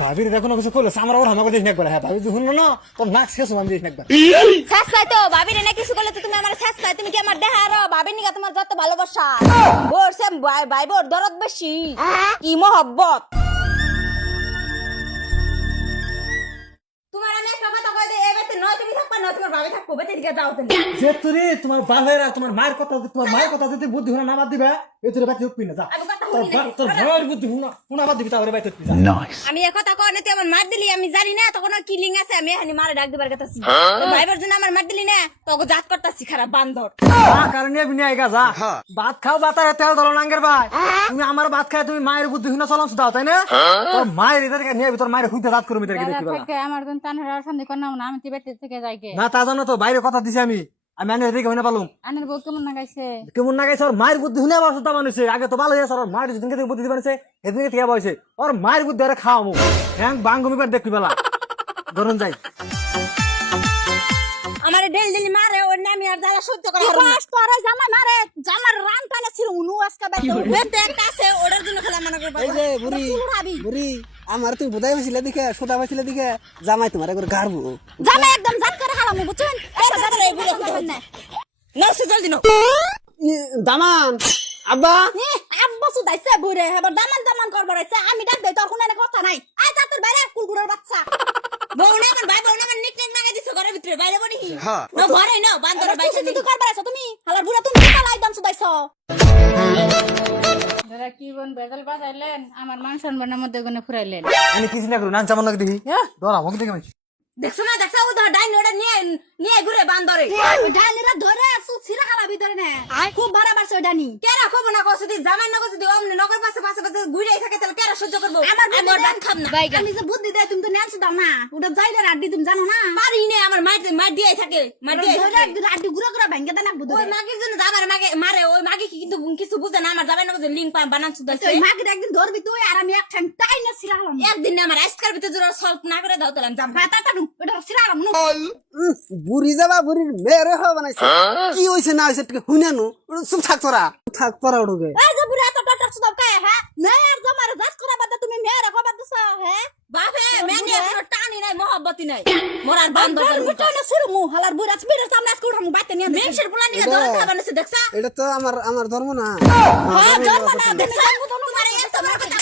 ভাবির দেখো না কিছু করল আমার ওর আমাকে দিস একবার হ্যাঁ ভাবি শুনলো না তোর নাক শেষ আমি দিস একবার। শেষ তো ভাবি রে না কিছু করলে তো তুমি আমার পাই তুমি কি আমার দেহা আরও ভাবি নিকা তোমার যত ভালোবাসা বোর সে ভাই ভাই বোর দরদ বেশি কি মহব্বত। দে এবারে নয় তুমি থাকবা না তোমার ভাবি থাকব বেতে দিকে যাও তুমি। যে তুই তোমার বাপের আর তোমার মায়ের কথা তোমার মায়ের কথা যদি বুদ্ধি হলো না বাদ দিবা এ তোর বাতি উঠবি না যা। আমি বাদ কয় না তুই আমার মার দিলি আমি জানি না তখন কি লিং আছে আমি এখানে মারে ডাক দিবার কথা তো ভাইবার জন্য আমার মার দিলি না তোকে জাত করতাছি খারাপ বান্দর। কারণে বিনি আইগা যা। ভাত খাও বাতার তেল ধরো নাঙ্গের ভাই। তুমি আমার ভাত খায় তুমি মায়ের বুদ্ধি হুনা চলাম দাও তাই না? তোর মায়ের এদেরকে নিয়ে তোর মায়ের হুইতে রাত করবি আমার জন্য তানহারা শান্তি করলাম না আমি তিবেতে থেকে যাই না তা জানো তো বাইরে কথা দিছি আমি। আমি আনি এদিকে হইনা পালুম আনের বউ কেমন না গাইছে কেমন না গাইছে ওর মায়ের বুদ্ধি শুনে আমার সুতা মানুষে। আগে তো ভালো হয়েছে ওর মায়ের যেদিনকে থেকে বুদ্ধি দিবানিছে সেদিনকে থেকে বয়সে ওর মায়ের বুদ্ধি আরে খাওয়া মু হ্যাঁ বাং ঘুমিবার দেখবি বেলা। ধরুন যাই। আমার ডেল ডেল মারে ওর নামি আর যারা সহ্য করা জামাই মারে? জামার রান টানে ছিল উনু আজকে বাইতে একটা আছে জন্য খেলা মনে করব এই যে বুড়ি বুড়ি আমার তুমি বোধাই পাইছিলে দিকে সোদা পাইছিলে দিকে জামাই তোমার একবার গাড়বো। জামাই একদম জাত করে হালাম বুঝছেন একটা জায়গায় এই বুড়ো খুঁজে না। নাও সে জলদি নাও। দামান। আব্বা। আব্বা সুদাইছে বুড়ে এবার দামান দামান করবার আছে আমি ডাক দেই তোর কোনো কথা নাই। আয় তা তোর বাইরে কুকুরের বাচ্চা। বউ না আমার ভাই বউ না আমার নিক নিক লাগাই দিছো ঘরের ভিতরে বাইরে বনি হ্যাঁ। না ঘরে না বান্দরের বাইরে তুই তুই করবার আছে তুমি? হালার বুড়া তুমি কি দাম সুদাইছ দাদা কি বোন বেজাল বাজাইলেন? আমার মান সম্মানের মধ্যে গুনে ফুরাইলেন। আমি কিছু না দেখি। ধর আমাকে দেখে আমি দেখছ না দেখছ ও ধর ডাইন ওটা নিয়ে নিয়ে ঘুরে বান্দরে ওই ডাইনিরা ধরে আসু ছিরা খালা ভিতরে না। খুব ভাড়া বাড়ছে ওই ডানি কেরা খুব না কসুদি জামাই না কসুদি অমনে নগর পাশে পাশে পাশে ঘুরে থাকে কেরা সহ্য করব? আমার আমি ওর ভাত খাম না আমি যে বুদ্ধি দেয় তুমি তো নেনছো দাও না। ওটা যাইলে আড্ডি তুমি জানো না? পারি নে আমার মার মার দিয়ে থাকে মার দিয়ে আড্ডি ঘুরে ঘুরে ভেঙে দেন বুদ্ধি ওই মাগির জন্য যাবার মাগে মারে ওই মাগি কি কিন্তু কিছু বুঝে না আমার যাবার না বুঝে লিঙ্ক পাম বানান শুধাইছে ওই মাকে একদিন ধরবি তুই আর আমি এক টাইম তাই না ছিরা হলাম একদিন না আমার আইসকার ভিতরে জোর সলভ না করে দাও তাহলে আমি যাব। খাতা টাডু ওটা হলাম উম, বুড়ি যাবা বুড়ির মেয়েরে হওয়া বানাইছে। কি হয়েছে না হয়েছে ଟିକେ হুইনানু চুপ থাক তোরা। থাক তোরা ওঠুকে এই যে বুড়া এত টাটার সুদাব কায় হ্যাঁ মেয়ের জমারে জাত করা বাদে তুমি মেয়ের খবর দিছ হ্যাঁ বাপে মেনে কোনো টানি নাই মহব্বতি নাই মোরার বান্দর তোর ভিতরে শুরু মু হালার বুড়া স্পিডের সামনে আজকে উঠামু বাইতে নিয়ে মেনসের পোলা নিয়ে দরদ খাবার নিছে দেখছা এটা তো আমার আমার ধর্ম না হ্যাঁ জন্ম না দেখছা তোমার এত বড় কথা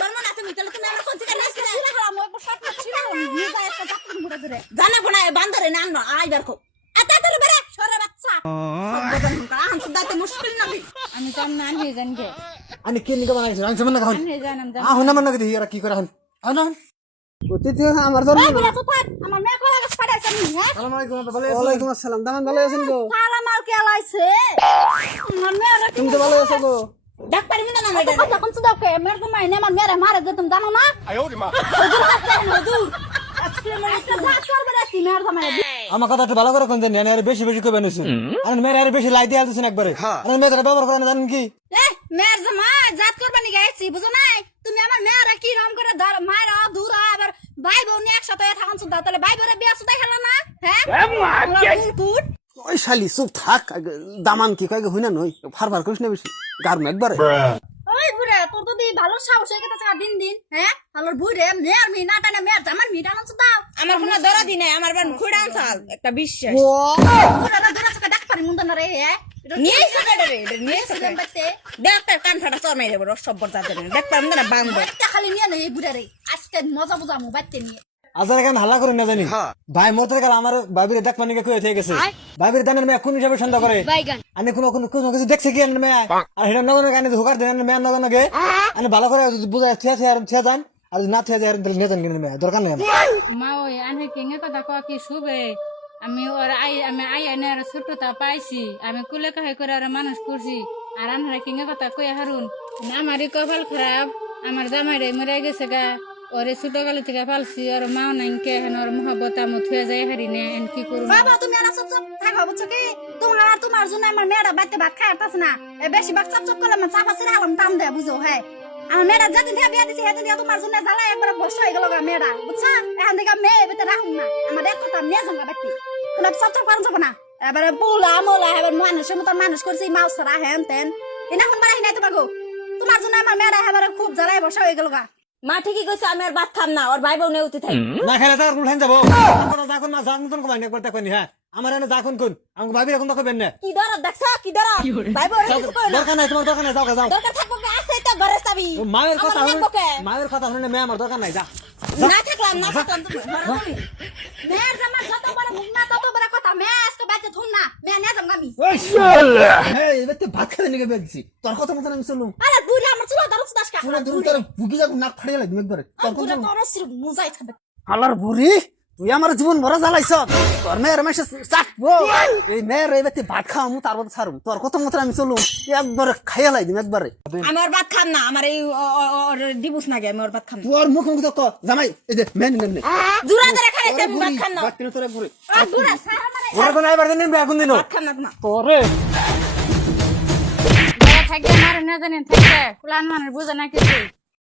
ধর্ম না তুমি তাহলে তুমি আমার কোন থেকে নাইছিলে ছিরা হলাম ওই পোশাক ছিরা নিয়ে যায় একটা জাত মুড়ে ধরে জানা কোনা বান্দরে নাম না আইবার খো এত এত বেরে সরে বাচ্চা আম সুদাইতে মুশকিল না আমি জান না আনহে জান গে আমি কে নিকে বানাইছি? আমি সামনে খান আনহে জানাম জান আ হুনা মনে দেখি এরা কি করে হন আনা অতীত আমার না বুড়া তো আমার মেয়ে কলা গাছ পাড়াইছে আমি হ্যাঁ? সালাম আলাইকুম আপা ভালো আছেন? ওয়ালাইকুম আসসালাম। দামান ভালো আছেন গো? সারা মাল কে লাইছে আমার মেয়ে তুমি তো ভালো আছো গো? ডাক পারিবি না আমার কত কোন সুদাব কে? মেয়ের তো মাইনে আমার মেয়ে মারে যে তুমি জানো না? আজকে মানে জাত করবার আছি মেয়ের তো মাইনে আমার কথা ভালো করে কোন জানি আর বেশি বেশি কইবেন আর মেরে আর বেশি লাই দিয়ে দিছেন একবারে। আর মেয়েটা ব্যবহার করেন জানেন কি? এ মেয়ের জামাই জাত করবার নি গাইছি বুঝো নাই? তুমি আমার মেয়েরা কি রকম করে ধর মায়ের দূরা আবার ভাই বোন একসাথে থাকুন সুদা তাহলে ভাই বোনের বিয়া সুদাই খেলো না? হ্যাঁ? ওই শালি চুপ থাক দামান কি কয় হুইনানু ফার ফার করিস না বেশি গারম একবারে ওই বুড়ে তোর তো দি ভালো সাহস হয়ে গেছে দিন দিন হ্যাঁ? ভালো বুড়ে মেয়ের মি না টানে মেয়ের জামার মি টানো সুদাও আমার কোনো দরদি নাই আমার বান খুড়ান চাল একটা বিশ্বাস। বুড়ে না ধরে চোখে ডাক পারি মুন্দ না রে হ্যাঁ? নিয়ে এসে এটা নিয়ে এসে ডাক্তার কান ফাটা চর মাইরে বড় সব্বর জাতের দেখ পারম না বান্দর একটা খালি নিয়ে নেই বুড়ে আজকে মজা বুঝা মু বাইতে নিয়ে। আজার কেন হাল্লা করে না জানি? ভাই মরতে গেল আমার ভাবির দেখ পানি কই থেকে গেছে। দানের মেয়ে কোন হিসাবে সন্দেহ করে? আনে কোনো কোনো কোনো কিছু দেখছে কি আনে মেয়ে? আর দেন মেয়ে নগনকে আনে ভালো করে যদি বুঝায় থিয়া থিয়া থিয়া যান। আর না থিয়া যায় নিয়ে যান কিনে মেয়ে। দরকার নেই মা ওই আনহে কথা কয়া কি শুবে? আমি ওর আই, আমি আই এনে আর ছোটটা পাইছি। আমি কুলে কাহে করে আর মানুষ করছি। আর আনহারে কিঙে কথা কই হারুন। আমারই কপাল খারাপ। আমার জামাই রে মরে গেছে গা। ওরে ছোট গালি থেকে পালছি। আর মাও নাইকে হেন ওর মহাবতা মো থুয়ে যায় হারি নে। এন কি করব? বাবা, তুমি আর চুপ চুপ থাকো, বুঝছ কি? তোমার আর তোমার জন্য আমার মেয়েরা বাইতে ভাত খাই আসতেছে না। এ বেশি ভাত চপ চপ করলে চাপা ছিঁড়ে হালাম টান দেয়, বুঝো? হ্যাঁ। আমার মেয়েরা যেদিন থেকে বিয়া দিছি, সেদিন থেকে তোমার জন্য জ্বালা একবার বসে হয়ে গেল মেয়েরা, বুঝছা? এখান থেকে মেয়ে বেতে রাখুন না। আমার এক কথা নিয়ে যাব বাতি কোনো চপ করেন যাব না। এবারে পোলা মোলা এবার মানুষের মতো মানুষ করছি ছাড়া হেন তেন। এনা কোন বাড়াই নাই তোমাকে? জ্বালায় বসা হয়ে গেল গা। মা ঠিকই কইছে আমি আর ভাত খাম না ওর ভাই বোন উঠে থাকি। না খেলে তো আর যাব। যখন না যার মতন কমাই একবার দেখবেন হ্যাঁ আমার এনে যখন কোন? আমাকে ভাবি এখন দেখবেন না কি দরদ দেখছ কি দরদ ভাই বোন দরকার নাই তোমার দরকার নাই যাও যাও দরকার থাকব আছে তো ঘরে চাবি। মায়ের কথা আমার মায়ের কথা শুনে মেয়ে আমার দরকার নাই যা। না থাকলাম না থাকলাম। মেয়ের জামা যত বড় মুখ না তত বড় কথা। মেয়ে আজকে বাইতে থুম না মেয়ে নিয়ে যাম আমি। হ্যাঁ এবার তো ভাত খেতে নিয়ে বেরছি তোর কথা মতন আমি চলুম আরে বুড়ি আমার চুলা ধরছ দাসকা পুরো দূর তোর ভুগি যাব নাক ফাড়িয়ে লাগবে একবারে। তোর কথা তোর মুজাই খাবে আলার বুড়ি? তুই আমার জীবন ভরা জ্বালাইছ। তোর মেয়ের মেসে চাটবো এই মেয়ের এবার তুই ভাত খাওয়া খাওয়ামু তারপর ছাড়ুম তোর কথা মতন আমি চলুম? একবারে খাইয়া লাই দিম একবারে। আমি ওর ভাত খাম না আমার এই ও- না গে আমি ওর ভাত খাম না। তোর মুখ মুখ তো জামাই এই যে মেন মেন মেন জুরা ধরে খাইছে আমি ভাত খাম না? ভাত তোর আর বুড়া। সারা মানে ওরা কোন আইবার দিন এখন দিন ভাত খাম না তোমার তোরে। থাকবে মারে না জানেন থাকবে। কুলান মানুষ বুঝে না কিছু।